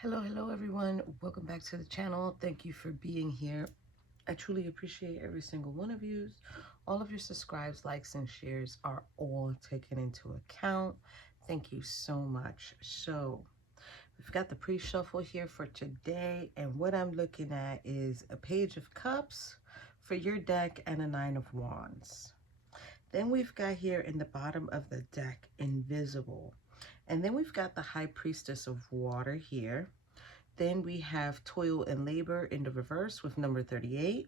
Hello everyone. Welcome back to the channel. Thank you for being here. I truly appreciate every single one of you. All of your subscribes, likes, and shares are all taken into account. Thank you so much. So we've got the pre-shuffle here for today, and what I'm looking at is a Page of Cups for your deck and a Nine of Wands. Then we've got here in the bottom of the deck, Invisible. And then we've got the High Priestess of Water here. Then we have Toil and Labor in the reverse with number 38.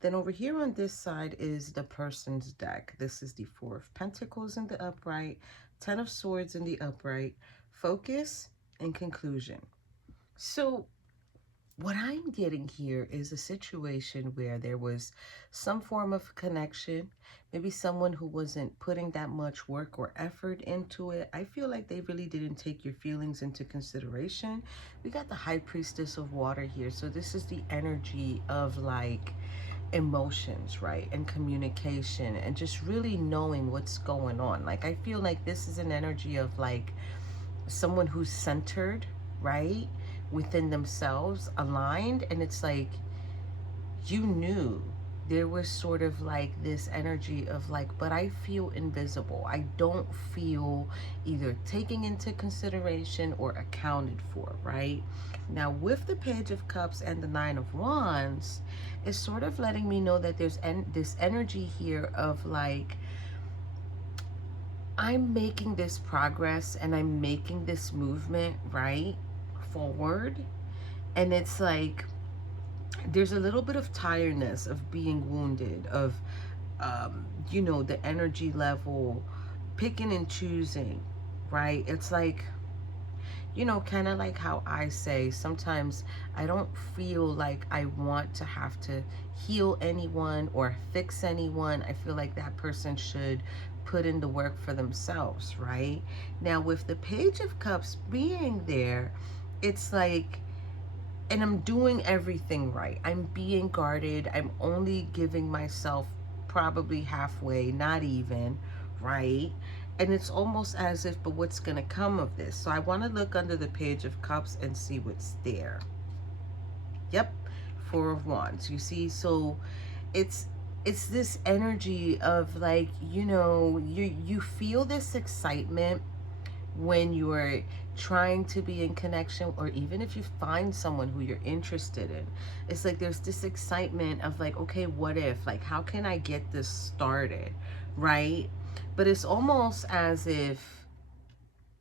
Then over here on this side is the person's deck. This is the Four of Pentacles in the upright, Ten of Swords in the upright, Focus, and Conclusion. So what I'm getting here is a situation where there was some form of connection, maybe someone who wasn't putting that much work or effort into it. I feel like they really didn't take your feelings into consideration. We got the High Priestess of Water here. So this is the energy of like emotions, right? And communication and just really knowing what's going on. Like I feel like this is an energy of like someone who's centered, right, within themselves, aligned, and it's like you knew there was sort of like this energy of like, but I feel invisible. I don't feel either taken into consideration or accounted for, right? Now with the Page of Cups and the Nine of Wands, it's sort of letting me know that there's this energy here of like, I'm making this progress and I'm making this movement, right, forward. And it's like, there's a little bit of tiredness of being wounded, of, the energy level, picking and choosing, right? It's like, kind of like how I say, sometimes I don't feel like I want to have to heal anyone or fix anyone. I feel like that person should put in the work for themselves, right? Now, with the Page of Cups being there, it's like, and I'm doing everything right. I'm being guarded. I'm only giving myself probably halfway, not even, right? And it's almost as if, but what's going to come of this? So I want to look under the Page of Cups and see what's there. Yep, Four of Wands. You see, so it's this energy of like, you feel this excitement when you're trying to be in connection, or even if you find someone who you're interested in. It's like there's this excitement of like, okay, what if, like, how can I get this started, right? But it's almost as if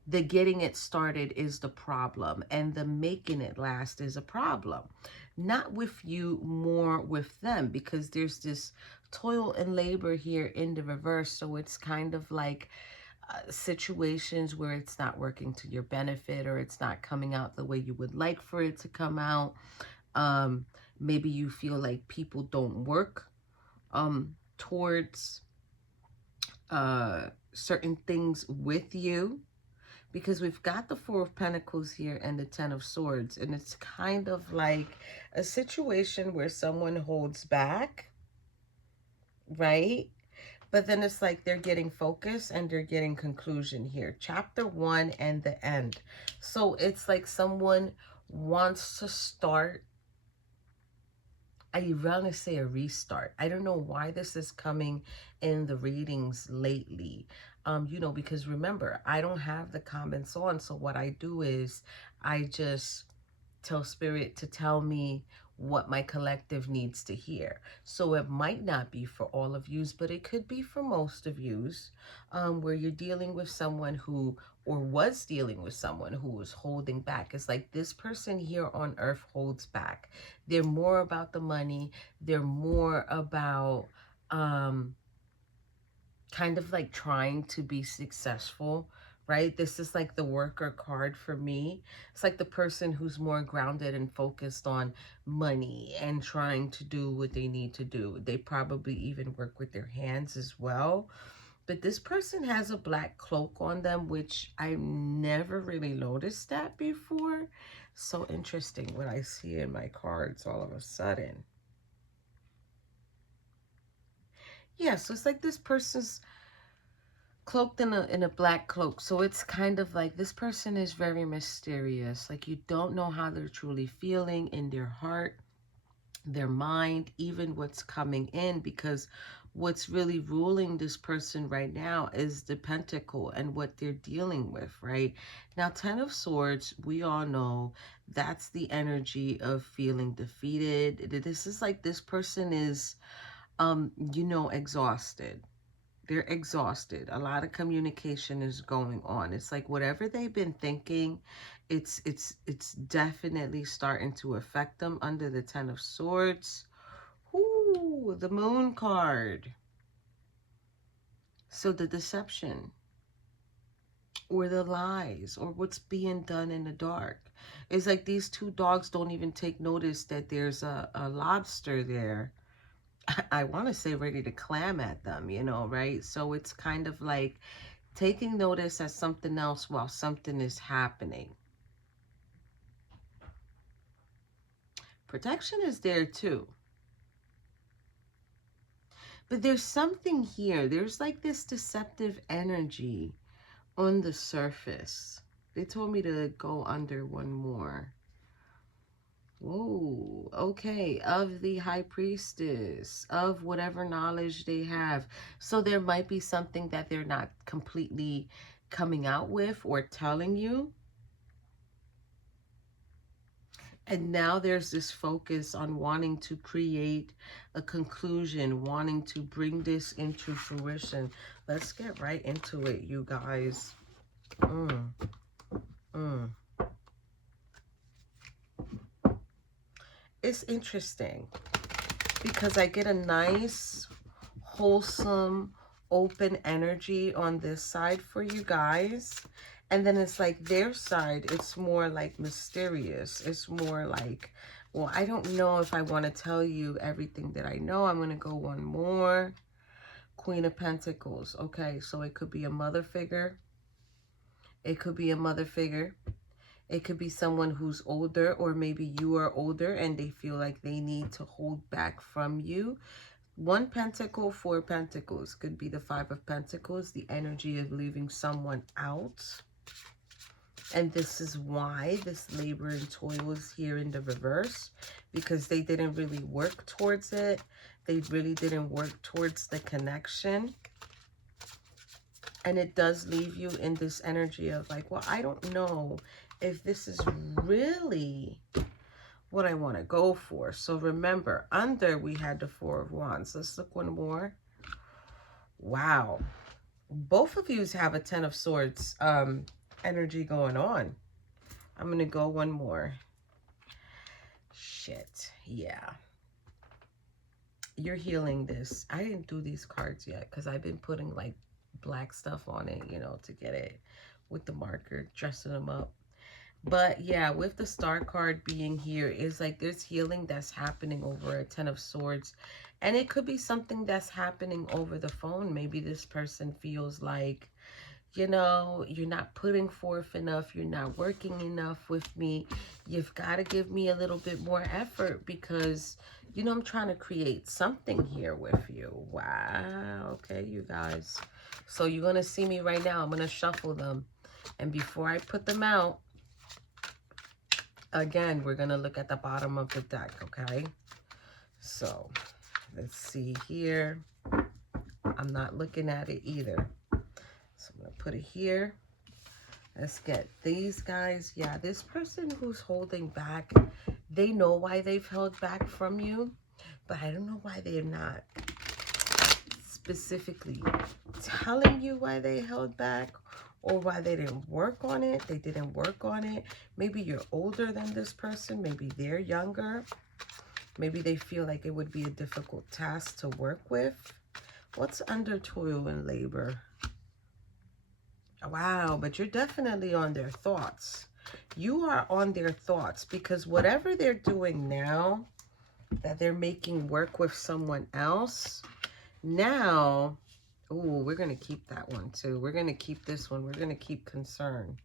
the getting it started is the problem and the making it last is a problem. Not with you, more with them, because there's this toil and labor here in the reverse. So it's kind of like situations where it's not working to your benefit, or it's not coming out the way you would like for it to come out. Maybe you feel like people don't work towards certain things with you, because we've got the Four of Pentacles here and the Ten of Swords, and it's kind of like a situation where someone holds back, right? But then it's like they're getting focus and they're getting conclusion here. Chapter 1 and the end. So it's like someone wants to start, I rather say a restart. I don't know why this is coming in the readings lately. Because remember, I don't have the comments on. So what I do is I just tell Spirit to tell me what my collective needs to hear. So it might not be for all of yous, but it could be for most of yous, where you're dealing with someone who, or was dealing with someone who was holding back. It's like this person here on earth holds back. They're more about the money. They're more about kind of like trying to be successful, right? This is like the worker card for me. It's like the person who's more grounded and focused on money and trying to do what they need to do. They probably even work with their hands as well. But this person has a black cloak on them, which I never really noticed that before. So interesting what I see in my cards all of a sudden. Yeah, so it's like this person's cloaked in a black cloak. So it's kind of like this person is very mysterious. Like you don't know how they're truly feeling in their heart, their mind, even what's coming in, because what's really ruling this person right now is the pentacle and what they're dealing with, right? Now, 10 of Swords, we all know that's the energy of feeling defeated. This is like this person is, you know, exhausted. They're exhausted. A lot of communication is going on. It's like whatever they've been thinking, it's definitely starting to affect them under the 10 of Swords. Ooh, the Moon card. So the deception or the lies or what's being done in the dark. It's like these two dogs don't even take notice that there's a lobster there. I want to say ready to clam at them, you know, right? So it's kind of like taking notice as something else while something is happening. Protection is there too. But there's something here. There's like this deceptive energy on the surface. They told me to go under one more. Whoa, okay, of the High Priestess, of whatever knowledge they have. So there might be something that they're not completely coming out with or telling you. And now there's this focus on wanting to create a conclusion, wanting to bring this into fruition. Let's get right into it, you guys. Mm, mm. It's interesting because I get a nice, wholesome, open energy on this side for you guys. And then it's like their side, it's more like mysterious. It's more like, well, I don't know if I want to tell you everything that I know. I'm going to go one more. Queen of Pentacles. Okay, so it could be a mother figure. It could be a mother figure. It could be someone who's older, or maybe you are older and they feel like they need to hold back from you. One pentacle, four pentacles. Could be the Five of Pentacles, the energy of leaving someone out. And this is why this labor and toil is here in the reverse, because they didn't really work towards it. They really didn't work towards the connection. And it does leave you in this energy of like, well, I don't know if this is really what I want to go for. So remember, under we had the Four of Wands. Let's look one more. Wow. Both of you have a Ten of Swords energy going on. I'm going to go one more. Shit. Yeah. You're healing this. I didn't do these cards yet because I've been putting like black stuff on it, you know, to get it with the marker, dressing them up. But yeah, with the Star card being here, is like there's healing that's happening over a Ten of Swords. And it could be something that's happening over the phone. Maybe this person feels like, you know, you're not putting forth enough. You're not working enough with me. You've got to give me a little bit more effort because, you know, I'm trying to create something here with you. Wow. Okay, you guys. So you're going to see me right now. I'm going to shuffle them. And before I put them out, again, we're going to look at the bottom of the deck, okay? So let's see here. I'm not looking at it either. So I'm going to put it here. Let's get these guys. Yeah, this person who's holding back, they know why they've held back from you, but I don't know why they're not specifically telling you why they held back or why they didn't work on it. They didn't work on it. Maybe you're older than this person. Maybe they're younger. Maybe they feel like it would be a difficult task to work with. What's under toil and labor? Wow, but you're definitely on their thoughts. You are on their thoughts because whatever they're doing now, that they're making work with someone else, now, ooh, we're going to keep that one too. We're going to keep this one. We're going to keep concern.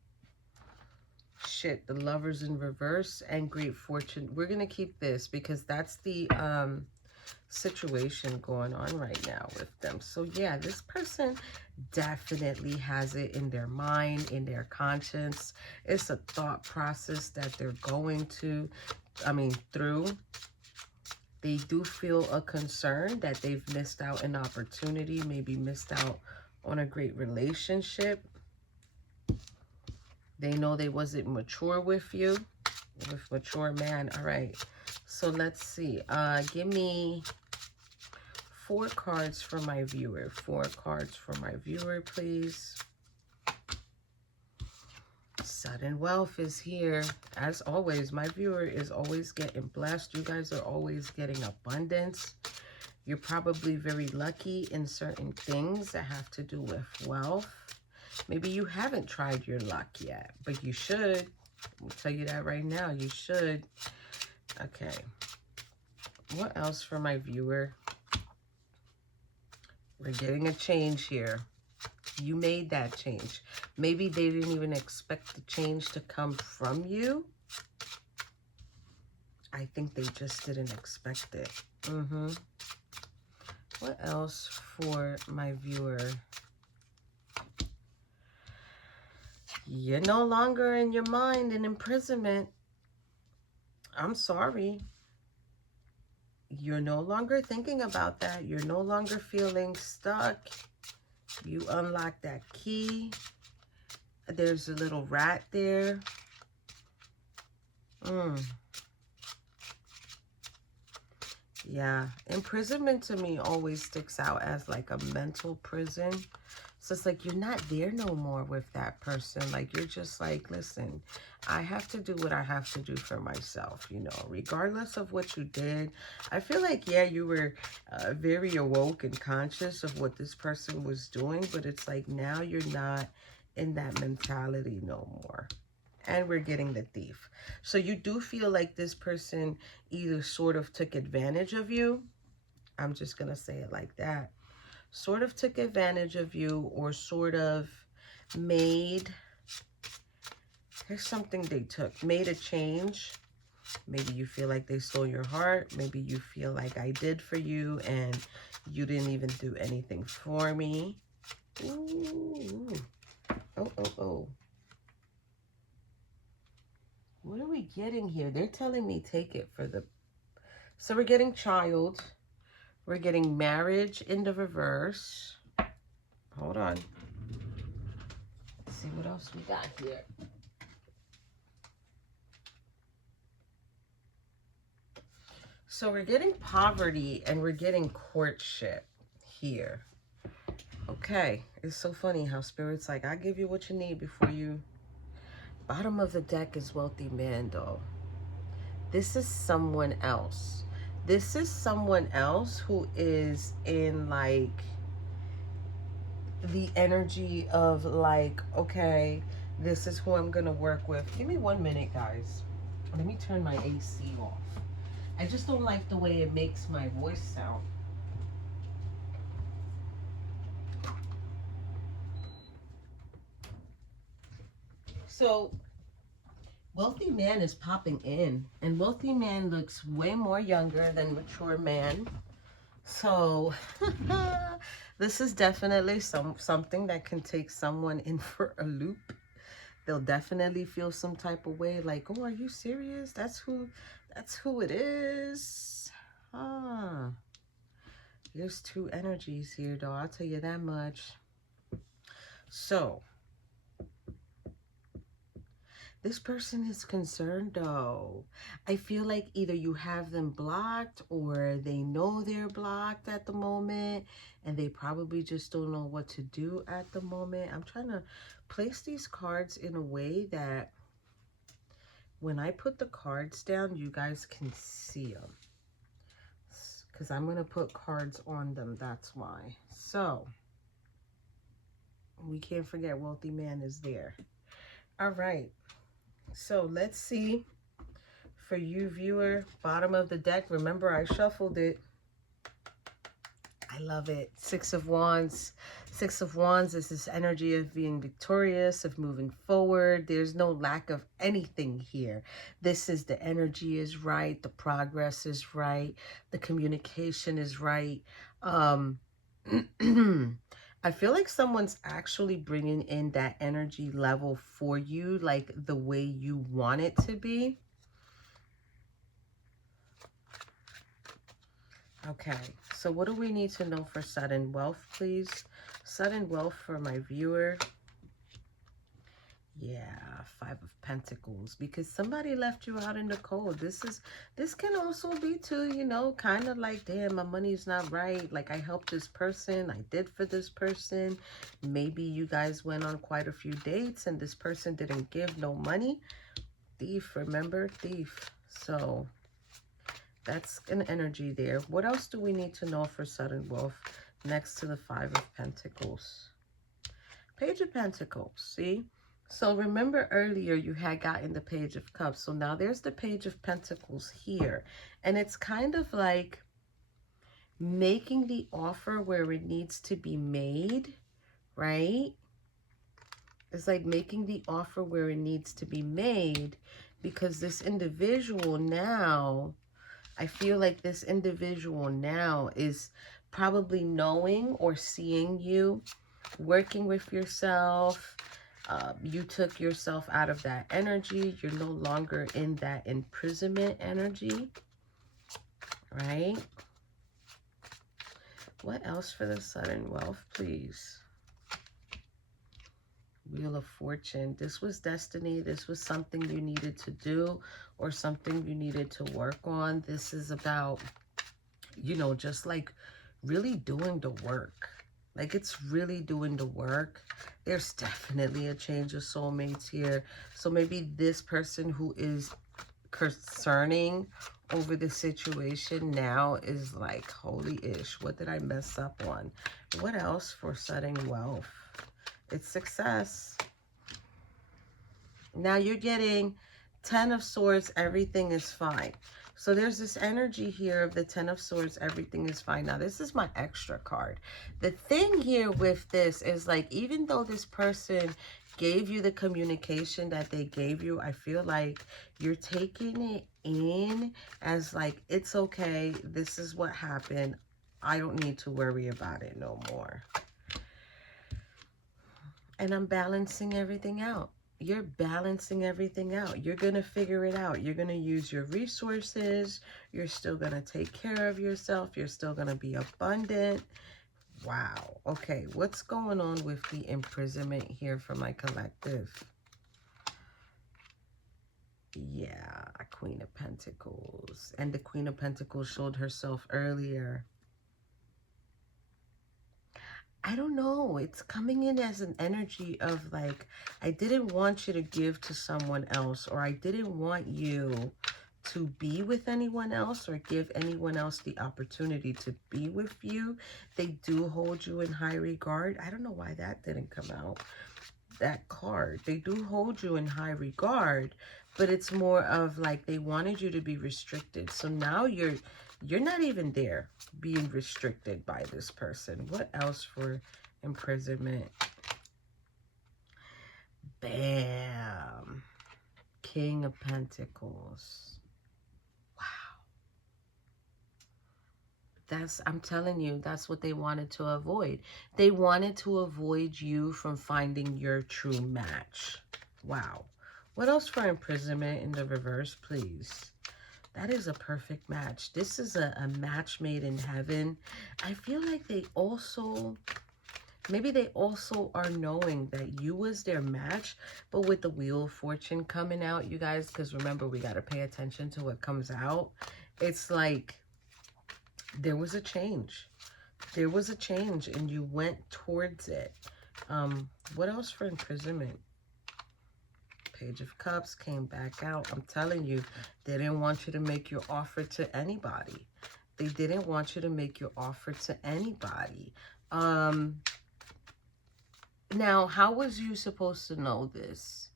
Shit, the Lovers in reverse and Great Fortune. We're going to keep this because that's the situation going on right now with them. So yeah, this person definitely has it in their mind, in their conscience. It's a thought process that they're going through. They do feel a concern that they've missed out an opportunity, maybe missed out on a great relationship. They know they wasn't mature with you, with mature man. All right, so let's see. Give me 4 cards for my viewer. 4 cards for my viewer, please. Sudden wealth is here. As always, my viewer is always getting blessed. You guys are always getting abundance. You're probably very lucky in certain things that have to do with wealth. Maybe you haven't tried your luck yet, but you should. I'll tell you that right now. You should. Okay. What else for my viewer? We're getting a change here. You made that change. Maybe they didn't even expect the change to come from you. I think they just didn't expect it. What else for my viewer? You're no longer in your mind in imprisonment. I'm sorry. You're no longer thinking about that. You're no longer feeling stuck. You unlock that key. There's a little rat there. Yeah. Imprisonment to me always sticks out as like a mental prison. So it's like you're not there no more with that person. Like you're just like, listen, I have to do what I have to do for myself, you know, regardless of what you did. I feel like, yeah, you were very awoke and conscious of what this person was doing, but it's like now you're not in that mentality no more. And we're getting the Thief. So you do feel like this person either sort of took advantage of you. I'm just going to say it like that. Sort of took advantage of you, or sort of made, here's something they took, made a change. Maybe you feel like they stole your heart. Maybe you feel like I did for you and you didn't even do anything for me. Ooh. Oh. What are we getting here? They're telling me take it for the... So we're getting child. We're getting marriage in the reverse. Hold on. Let's see what else we got here. So we're getting poverty and we're getting courtship here. Okay. It's so funny how Spirit's like, I give you what you need before you... Bottom of the deck is wealthy man, though. This is someone else. This is someone else who is in like the energy of like, okay, this is who I'm gonna work with. Give me 1 minute, guys. Let me turn my AC off. I just don't like the way it makes my voice sound. So wealthy man is popping in, and wealthy man looks way more younger than mature man. So this is definitely something that can take someone in for a loop. They'll definitely feel some type of way, like, oh, are you serious? That's who it is. There's 2 energies here, though, I'll tell you that much. So this person is concerned, though. I feel like either you have them blocked or they know they're blocked at the moment and they probably just don't know what to do at the moment. I'm trying to place these cards in a way that when I put the cards down, you guys can see them. Because I'm going to put cards on them, that's why. So, we can't forget wealthy man is there. All right. So let's see for you, viewer, bottom of the deck. Remember, I shuffled it. I love it. Six of Wands. Six of Wands is this energy of being victorious, of moving forward. There's no lack of anything here. This is the energy is right. The progress is right. The communication is right. I feel like someone's actually bringing in that energy level for you, like the way you want it to be. Okay, so what do we need to know for sudden wealth, please? Sudden wealth for my viewer. Yeah, Five of Pentacles, because somebody left you out in the cold. This can also be too, you know, kind of like, damn, my money's not right. Like, I helped this person, I did for this person. Maybe you guys went on quite a few dates and this person didn't give no money. Thief, remember? Thief. So that's an energy there. What else do we need to know for sudden wealth next to the Five of Pentacles? Page of Pentacles, see? So remember earlier you had gotten the Page of Cups. So now there's the Page of Pentacles here. And it's kind of like making the offer where it needs to be made, right? It's like making the offer where it needs to be made, because this individual now, I feel like this individual now is probably knowing or seeing you, working with yourself. You took yourself out of that energy. You're no longer in that imprisonment energy, right? What else for the sudden wealth, please? Wheel of Fortune. This was destiny. This was something you needed to do or something you needed to work on. This is about, you know, just like really doing the work. Like, it's really doing the work. There's definitely a change of soulmates here. So maybe this person who is concerning over the situation now is like, holy ish, what did I mess up on? What else for sudden wealth? It's success. Now you're getting 10 of Swords, everything is fine. So there's this energy here of the 10 of Swords, everything is fine. Now this is my extra card. The thing here with this is like, even though this person gave you the communication that they gave you, I feel like you're taking it in as like, it's okay, this is what happened. I don't need to worry about it no more. And I'm balancing everything out. You're balancing everything out. You're going to figure it out. You're going to use your resources. You're still going to take care of yourself. You're still going to be abundant. Wow. Okay, what's going on with the imprisonment here for my collective? Yeah, Queen of Pentacles. And the Queen of Pentacles showed herself earlier. I don't know. It's coming in as an energy of like, I didn't want you to give to someone else, or I didn't want you to be with anyone else or give anyone else the opportunity to be with you. They do hold you in high regard. I don't know why that didn't come out. That card. They do hold you in high regard, but it's more of like they wanted you to be restricted. So now you're not even there being restricted by this person. What else for imprisonment? Bam. King of Pentacles. Wow. I'm telling you, that's what they wanted to avoid. They wanted to avoid you from finding your true match. Wow. What else for imprisonment in the reverse, please? That is a perfect match. This is a match made in heaven. I feel like they also, maybe they also are knowing that you was their match, but with the Wheel of Fortune coming out, you guys, because remember, we got to pay attention to what comes out. It's like there was a change. There was a change and you went towards it. What else for imprisonment? Page of Cups came back out. I'm telling you, they didn't want you to make your offer to anybody. They didn't want you to make your offer to anybody. Now, how was you supposed to know this?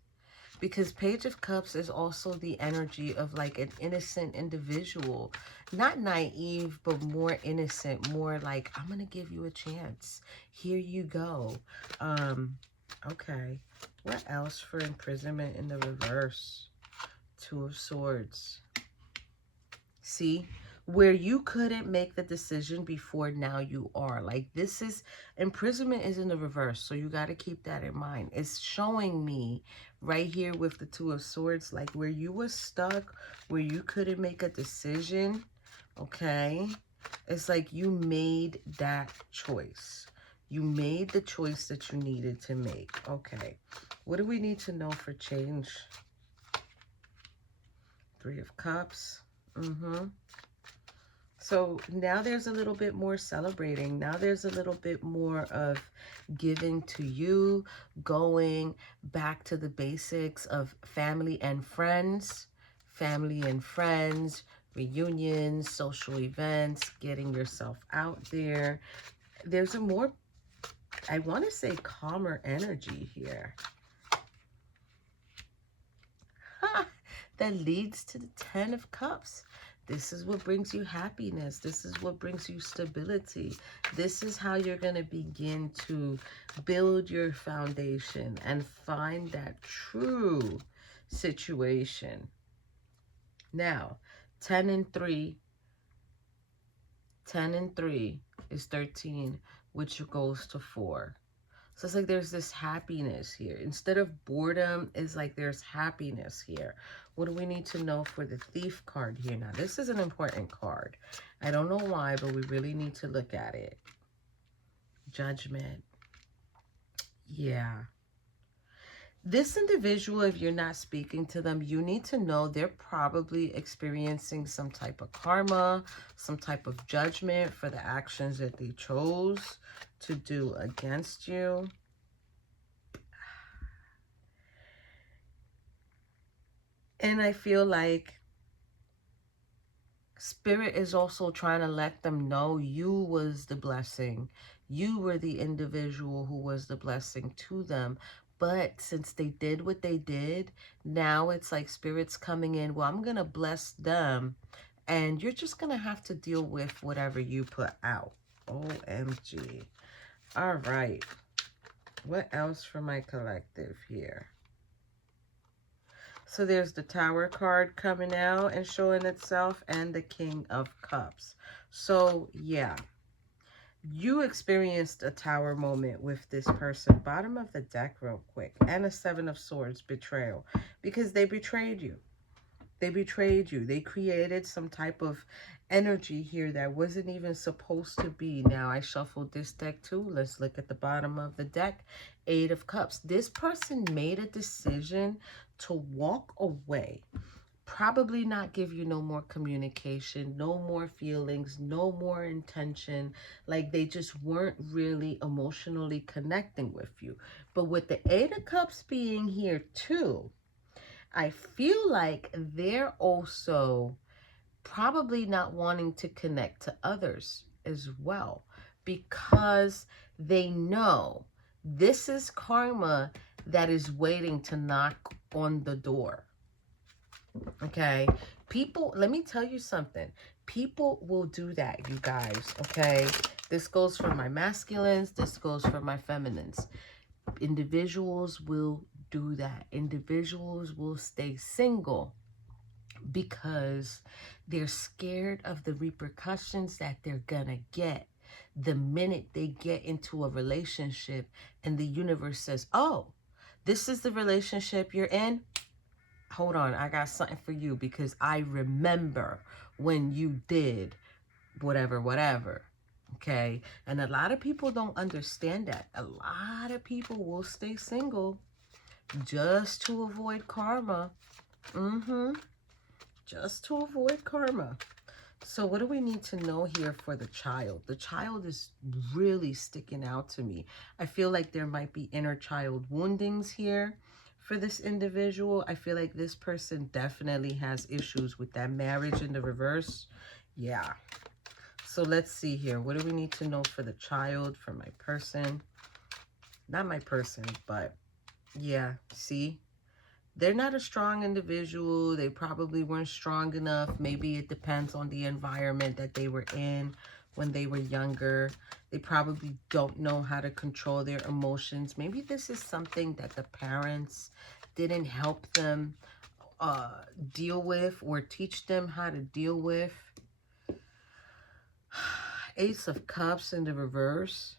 Because Page of Cups is also the energy of like an innocent individual. Not naive, but more innocent. More like, I'm going to give you a chance. Here you go. Okay. What else for imprisonment in the reverse? Two of Swords. See? Where you couldn't make the decision before, now you are. Like, this is, imprisonment is in the reverse, so you got to keep that in mind. It's showing me right here with the Two of Swords, like where you were stuck, where you couldn't make a decision, okay? It's like you made that choice. You made the choice that you needed to make. Okay. What do we need to know for change? Three of Cups. So now there's a little bit more celebrating. Now there's a little bit more of giving to you, going back to the basics of family and friends, reunions, social events, getting yourself out there. There's a more, I want to say, calmer energy here. That leads to the Ten of Cups. This is what brings you happiness. This is what brings you stability. This is how you're going to begin to build your foundation and find that true situation. Now, 10 and 3. 10 and 3 is 13, which goes to 4. So it's like there's this happiness here. Instead of boredom, it's like there's happiness here. What do we need to know for the Thief card here? Now, this is an important card. I don't know why, but we really need to look at it. Judgment. Yeah. This individual, if you're not speaking to them, you need to know they're probably experiencing some type of karma, some type of judgment for the actions that they chose to do against you. And I feel like Spirit is also trying to let them know you was the blessing. You were the individual who was the blessing to them. But since they did what they did, now it's like Spirit's coming in. Well, I'm going to bless them. And you're just going to have to deal with whatever you put out. OMG. All right. What else for my collective here? So there's the Tower card coming out and showing itself, and the King of Cups. So, yeah. You experienced a Tower moment with this person. Bottom of the deck real quick. And a Seven of Swords, betrayal. Because they betrayed you. They betrayed you. They created some type of energy here that wasn't even supposed to be. Now, I shuffled this deck too. Let's look at the bottom of the deck. Eight of Cups. This person made a decision to walk away. Probably not give you no more communication, no more feelings, no more intention. Like they just weren't really emotionally connecting with you. But with the Eight of Cups being here too, I feel like they're also probably not wanting to connect to others as well, because they know this is karma that is waiting to knock on the door. Okay, people, let me tell you something. People will do that, you guys. Okay, this goes for my masculines, this goes for my feminines. Individuals will do that. Individuals will stay single because they're scared of the repercussions that they're gonna get the minute they get into a relationship and the universe says, oh, this is the relationship you're in. Hold on, I got something for you because I remember when you did whatever. Okay, and a lot of people don't understand that. A lot of people will stay single just to avoid karma. Just to avoid karma. So what do we need to know here for the child? The child is really sticking out to me. I feel like there might be inner child woundings here for this individual. I feel like this person definitely has issues with that marriage in the reverse. Yeah. So let's see here. What do we need to know for the child, for my person? Not my person, but yeah, see? they're not a strong individual. They probably weren't strong enough. Maybe it depends on the environment that they were in when they were younger. They probably don't know how to control their emotions. Maybe this is something that the parents didn't help them deal with or teach them how to deal with. Ace of Cups in the reverse.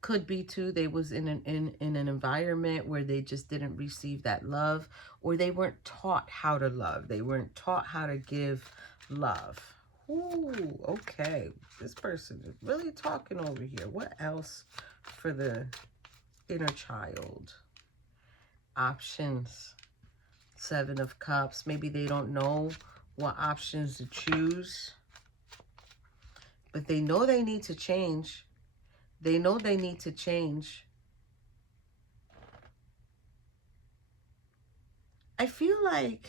Could be too they was in an environment where they just didn't receive that love, or they weren't taught how to love. They weren't taught how to give love. Ooh, okay. This person is really talking over here. What else for the inner child? Options. Seven of Cups. Maybe they don't know what options to choose, but they know they need to change. They know they need to change. I feel like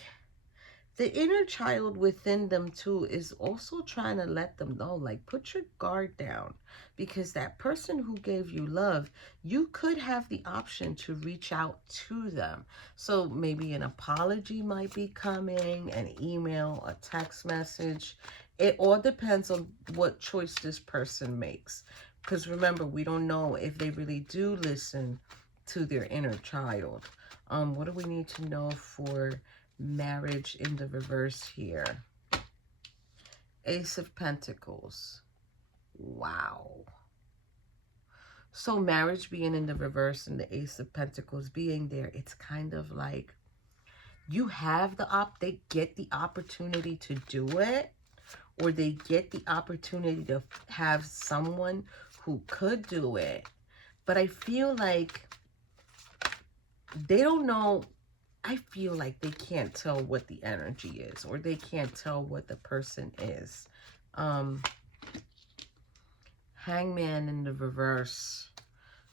the inner child within them too is also trying to let them know, like, put your guard down, because that person who gave you love, you could have the option to reach out to them. So maybe an apology might be coming, an email, a text message. It all depends on what choice this person makes. Because remember, we don't know if they really do listen to their inner child. What do we need to know for marriage in the reverse here? Ace of Pentacles. Wow. So marriage being in the reverse and the Ace of Pentacles being there, it's kind of like you have they get the opportunity to do it, or they get the opportunity to have someone who could do it. But I feel like they don't know. I feel like they can't tell what the energy is, or they can't tell what the person is. Hangman in the reverse.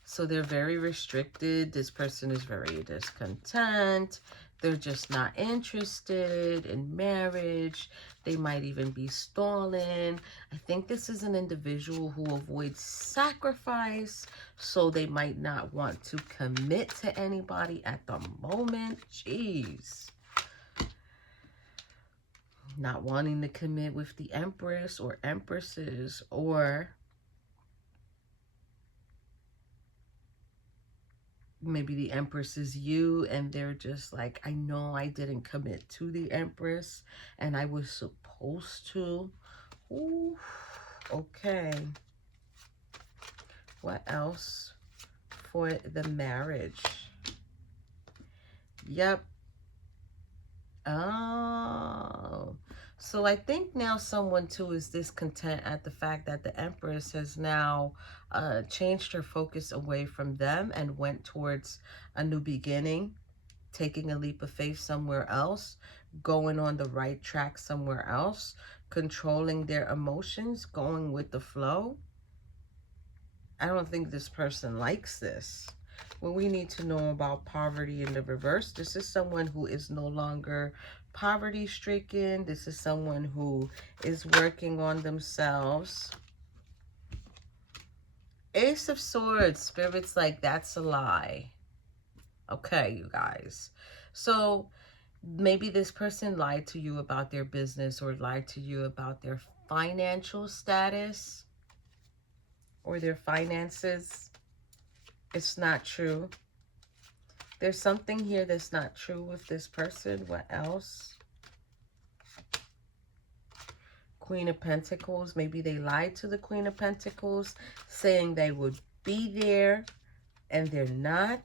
So they're very restricted. This person is very discontent. They're just not interested in marriage. They might even be stalling. I think this is an individual who avoids sacrifice, so they might not want to commit to anybody at the moment. Jeez. Not wanting to commit with the Empress or Empresses, or maybe the Empress is you and they're just like, I know I didn't commit to the Empress and I was supposed to. Ooh, okay. What else for the marriage? Yep. Oh. So I think now someone too is discontent at the fact that the Empress has now changed her focus away from them and went towards a new beginning, taking a leap of faith somewhere else, going on the right track somewhere else, controlling their emotions, going with the flow. I don't think this person likes this. What we need to know about poverty in the reverse, this is someone who is no longer poverty stricken. This is someone who is working on themselves. Ace of Swords, Spirit's like, that's a lie. Okay, you guys. So maybe this person lied to you about their business, or lied to you about their financial status or their finances. It's not true. There's something here that's not true with this person. What else? Queen of Pentacles. Maybe they lied to the Queen of Pentacles, saying they would be there and they're not.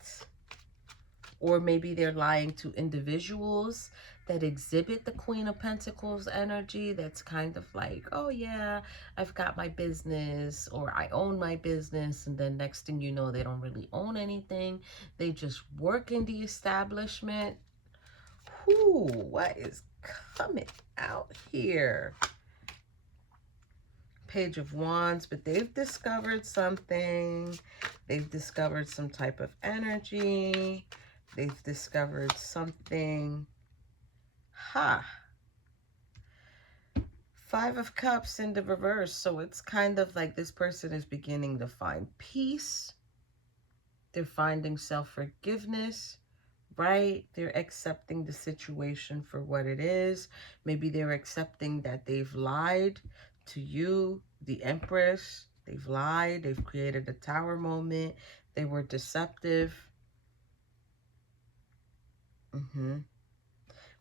Or maybe they're lying to individuals that exhibit the Queen of Pentacles energy. That's kind of like, oh yeah, I've got my business, or I own my business. And then next thing you know, they don't really own anything. They just work in the establishment. Whoo, what is coming out here? Page of Wands, but they've discovered something. They've discovered some type of energy. They've discovered something. Ha! Five of Cups in the reverse. So it's kind of like this person is beginning to find peace. They're finding self-forgiveness, right? They're accepting the situation for what it is. Maybe they're accepting that they've lied to you, the Empress. They've lied. They've created a tower moment. They were deceptive.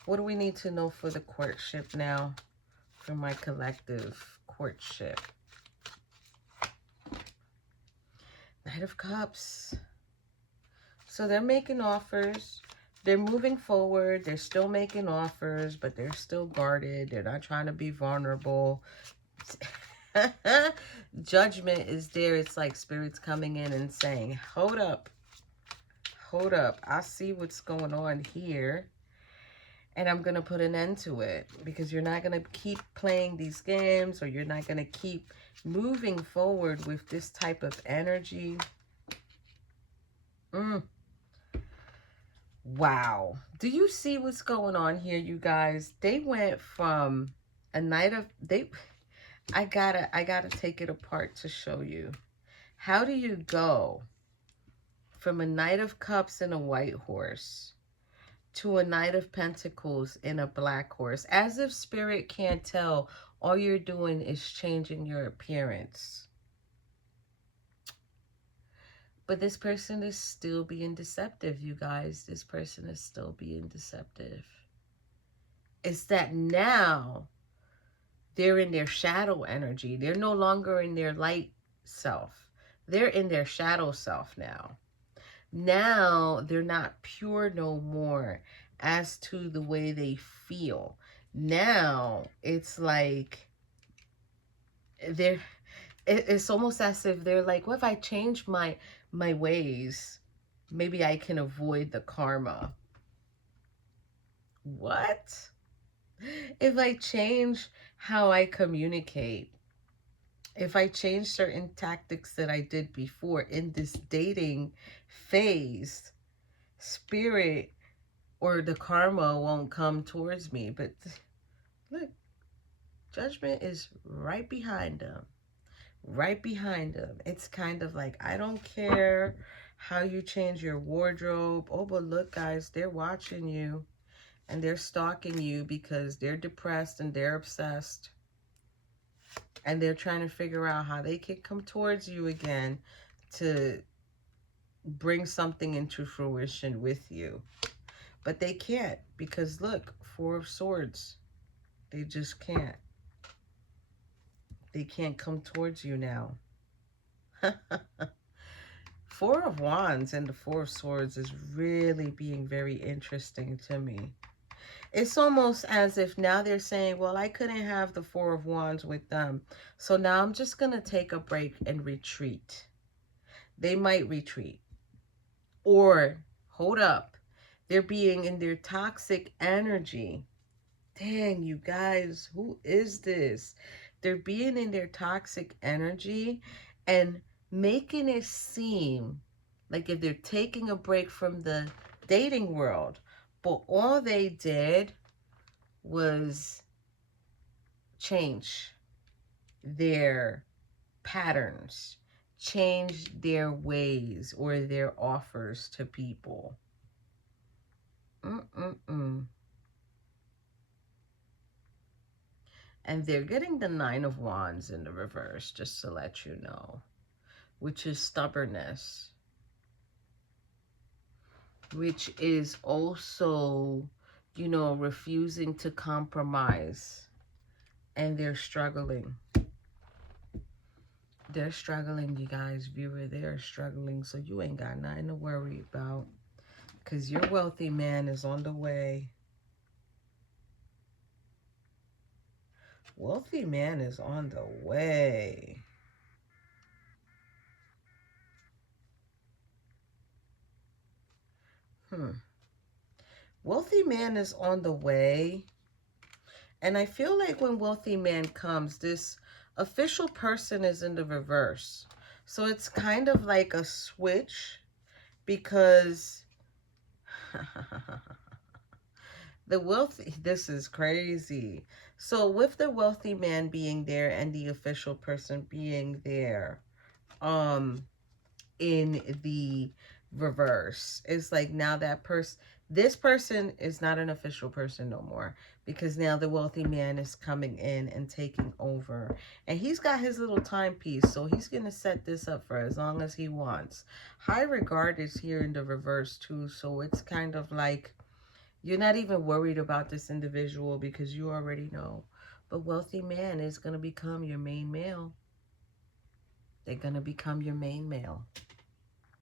What do we need to know for the courtship now? For my collective courtship. Knight of Cups. So they're making offers. They're moving forward. They're still making offers, but they're still guarded. They're not trying to be vulnerable. Judgment is there. It's like Spirit's coming in and saying, hold up. Hold up. I see what's going on here. And I'm going to put an end to it. Because you're not going to keep playing these games. Or you're not going to keep moving forward with this type of energy. Wow. Do you see what's going on here, you guys? They went from a night of... I gotta take it apart to show you. How do you go from a Knight of Cups in a white horse to a Knight of Pentacles in a black horse? As if Spirit can't tell, all you're doing is changing your appearance. But this person is still being deceptive, you guys. This person is still being deceptive. It's that now they're in their shadow energy. They're no longer in their light self. They're in their shadow self now. Now they're not pure no more as to the way they feel. Now it's like it's almost as if they're like, well, if I change my ways, maybe I can avoid the karma. What? If I change how I communicate, if I change certain tactics that I did before in this dating phase, Spirit or the karma won't come towards me. But look, Judgment is right behind them. Right behind them. It's kind of like, I don't care how you change your wardrobe. Oh, but look, guys, they're watching you. And they're stalking you because they're depressed and they're obsessed. And they're trying to figure out how they can come towards you again to bring something into fruition with you. But they can't because, look, Four of Swords. They just can't. They can't come towards you now. Four of Wands and the Four of Swords is really being very interesting to me. It's almost as if now they're saying, well, I couldn't have the Four of Wands with them. So now I'm just going to take a break and retreat. They might retreat. Or, hold up, they're being in their toxic energy. Dang, you guys, who is this? They're being in their toxic energy and making it seem like if they're taking a break from the dating world, but all they did was change their patterns, change their ways or their offers to people. And they're getting the Nine of Wands in the reverse, just to let you know, which is stubbornness, which is also, you know, refusing to compromise. And they're struggling. They're struggling, you guys, viewer. They're struggling, so you ain't got nothing to worry about because your wealthy man is on the way. Wealthy man is on the way. Wealthy man is on the way. And I feel like when wealthy man comes, this official person is in the reverse. So it's kind of like a switch because the wealthy, this is crazy. So with the wealthy man being there and the official person being there, in the reverse. It's like now that this person is not an official person no more, because now the wealthy man is coming in and taking over, and he's got his little timepiece, so he's going to set this up for as long as he wants. High regard is here in the reverse too, so it's kind of like you're not even worried about this individual because you already know. But wealthy man is going to become your main male. They're going to become your main male.